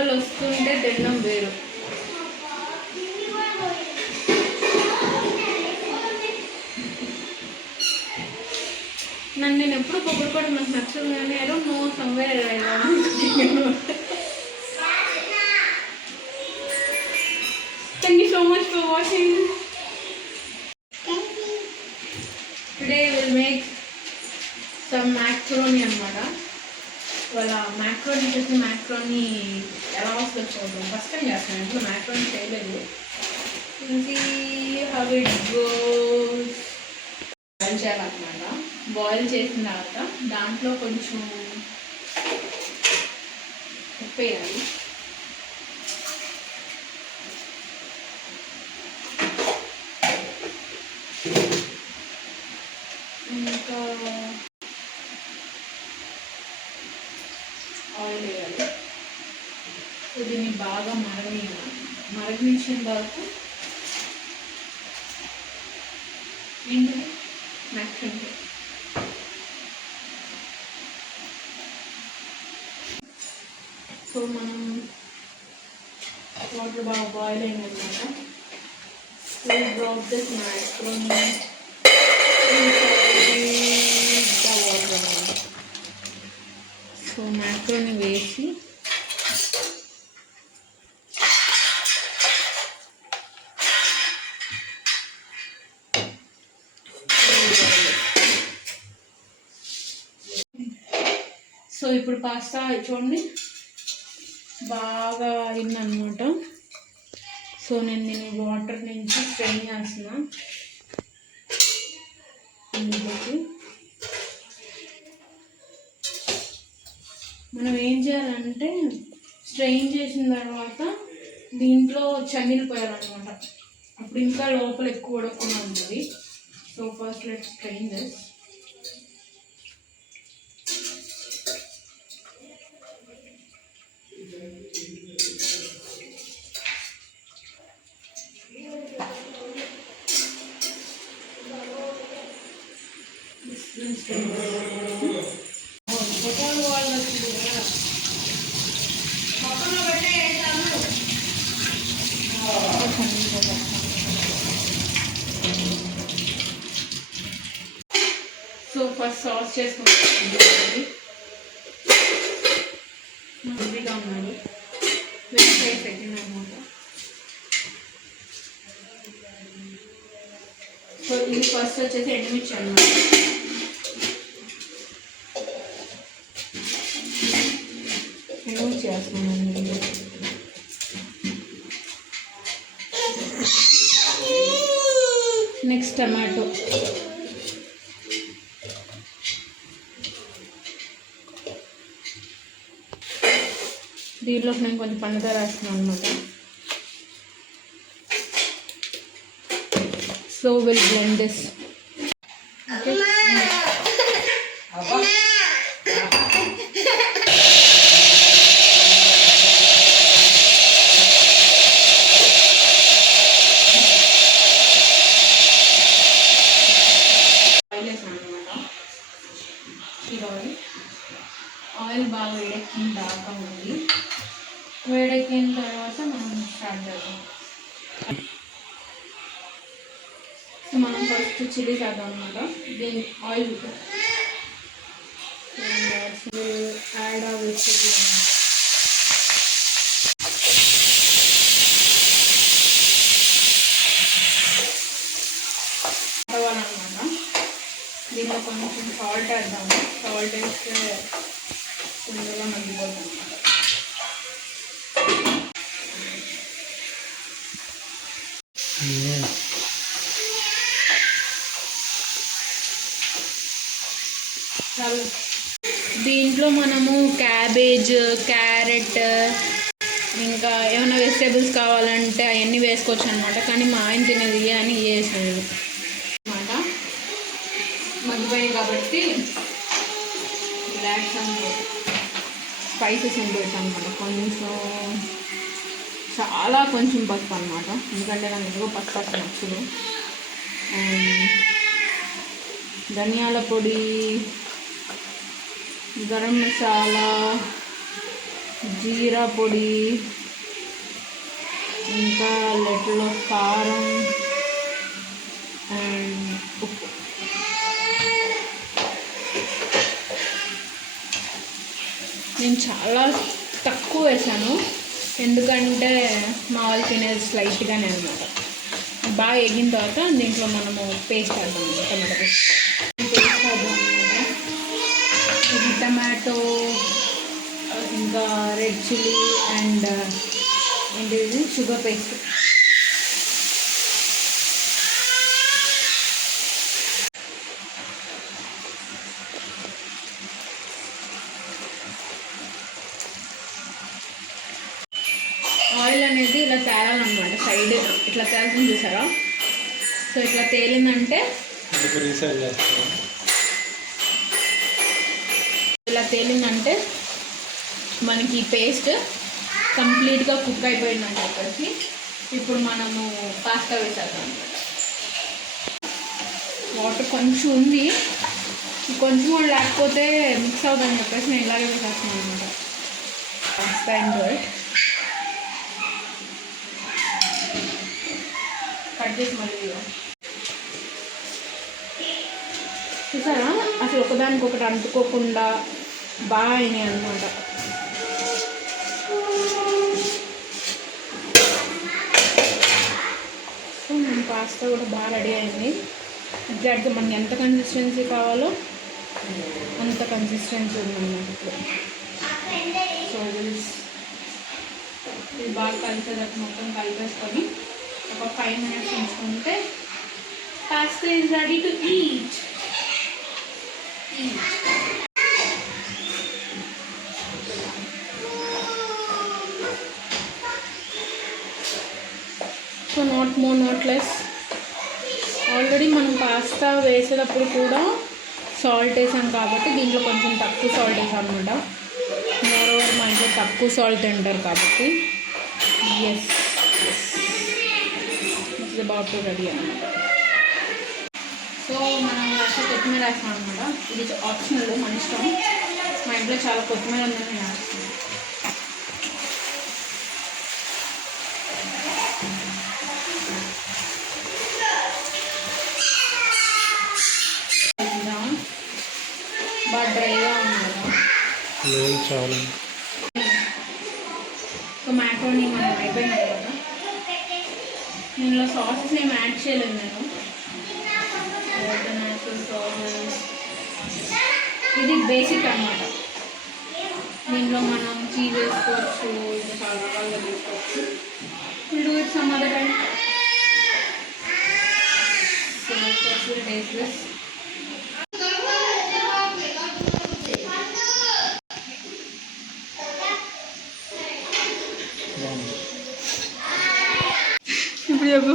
పొగలు వస్తుంటే తినడం వేరు. నేను ఎప్పుడు పొగడుకోవడం నాకు నచ్చదు కానీ I don't know somewhere I want. Thank you so much for watching. Today we'll make some macaroni అన్నమాట. వాళ్ళ macaroni చేసి macaroni ఎలా వస్తుందో చూద్దాం. ఫస్ట్ టైం చేస్తాను, ఇంట్లో macaroni చేయలేదు. See how it goes. Boil చేయాలన్నమాట. బాయిల్ చేసిన తర్వాత దాంట్లో కొంచెం ఉప్పు వేయాలి. ఇంకా ఆయిల్ వేయాలి. దీన్ని బాగా మరగనించిన వరకు ఏంటి macaroni. సో మనం వాటర్ బాగా బాయిల్ అయిందన్నమాట. Drop this macaroni. So macaroni వేసి సో ఇప్పుడు పాస్తా చూడండి బాగా అయిందనమాట. సో నేను దీన్ని వాటర్ నుంచి స్ట్రెయిన్ చేస్తున్నా. ఇందులోకి మనం ఏం చేయాలంటే స్ట్రెయిన్ చేసిన తర్వాత దీంట్లో చన్నీళ్ళు పోయాలన్నమాట. అప్పుడు ఇంకా లోపల ఎక్కువ ఉడకకుండా ఉంటుంది. So first let's strain this. So first sauce చేసుకుంటాను. మంచిగా ఉన్నాడు, వెంటనే సెకండ్ అనమాట. సో ఇది ఫస్ట్ వచ్చేసి ఎండుమిర్చి అన్నమాట. ఎండుమిర్చి వేస్తున్నాను. Next tomato. దీంట్లోకి నేను కొంచెం పండుగ రాస్తున్నాను అనమాట. So will blend this. Okay, oil బాగా వేడెక్కిన దాకా ఉంది. వేడెక్కిన తర్వాత మనం స్టార్ట్ చేద్దాం. సో మనం ఫస్ట్ చిల్లీ చేద్దాం అనమాట. దీని ఆయిల్ యాడ్ అవ్వచ్చు. అనమాట దీనిలో కొంచెం సాల్ట్ వేద్దాము. సాల్ట్ వేస్తే తొందరగా మగ్గిపోతుంది. దీంట్లో మనము క్యాబేజ్, క్యారెట్, ఇంకా ఏమైనా వెజిటేబుల్స్ కావాలంటే అవన్నీ వేసుకోవచ్చు అనమాట. కానీ మా ఆయన తినేది అని వేసేది అనమాట. మగ్గిపోయాయి కాబట్టి రిలాక్స్ స్పైసెస్ ఉంటుంది అనమాట. కొంచెం చాలా కొంచెం పసుపు అనమాట, ఎందుకంటే నాకు ఎక్కువ పసుపు నచ్చదు. ధనియాల పొడి, గరం మసాలా, జీరా పొడి, ఇంకా లిటిల్ కారం అండ్ ఉప్పు. నేను చాలా తక్కువ వేసాను, ఎందుకంటే మా వాళ్ళు తినేది స్లైట్గానే అనమాట. బాగా ఎగిన తర్వాత దీంట్లో మనము పేస్ట్ వేద్దాం, టమాటో పేస్ట్ వేద్దాం అనమాట. ఇది టమాటో, ఇంకా రెడ్ చిల్లీ అండ్ ఏంటిది షుగర్ పేస్ట్. ఆయిల్ అనేది ఇలా తేలాలన్నమాట, సైడ్ ఇట్లా తేలుతుంది చూసారా. సో ఇట్లా తేలిందంటే ఇలా తేలిందంటే మనకి పేస్ట్ కంప్లీట్గా కుక్ అయిపోయిందని చెప్పేసి ఇప్పుడు మనము పాస్తా వేసేద్దాం. వాటర్ కొంచెం ఉంది, కొంచెం కూడా లేకపోతే మిక్స్ అవుతుందని చెప్పేసి నేను ఇలాగే వేసేస్తున్నాను అనమాట. పాస్తా అండ్ కట్ చేసి మళ్ళీ చూసారా, అసలు ఒకదానికొకటి అంటుకోకుండా బాగా అయినాయి అనమాట. సో మన పాస్తా కూడా బాగా రెడీ అయింది. ఎగ్జాక్ట్గా మనకి ఎంత కన్సిస్టెన్సీ కావాలో అంత కన్సిస్టెన్సీ ఉందన్నమాట ఇప్పుడు. సో ఇది బాగా కలిసేటట్టు మొత్తం కలిపేసుకొని ఒక 5 minutes ఉంచుకుంటే pasta is ready to eat. So not more not less. Already మనం పాస్తా వేసేటప్పుడు కూడా సాల్ట్ వేసాం కాబట్టి దీంట్లో కొంచెం తక్కువ సాల్ట్ వేసాం అనమాట. మోర్ ఓవర్ మా ఇంట్లో తక్కువ సాల్ట్ తింటారు కాబట్టి yes it's about to ready అనమాట. సో మనం లాస్ట్ కొత్తిమీర వేస్తాం అనమాట. ఇది ఆప్షనల్, మన ఇష్టం. మా ఇంట్లో చాలా కొత్తిమీర ఉందని నేను వేస్తాను. బాగా డ్రైగా ఉంది కదా. సో మ్యాక్రోనీ మనం అయిపోయినాయి కదా. దీనిలో సాసెస్ ఏమి యాడ్ చేయలేదు నేను. ఇది బేసిక్ అన్నమాట. దీనిలో మనం చీజ్ వేసుకోవచ్చు, ఇంకా చాలా రకాలుగా తీసుకోవచ్చు. Will do it some other time. So first will taste this. ఇప్పుడు చెప్పు.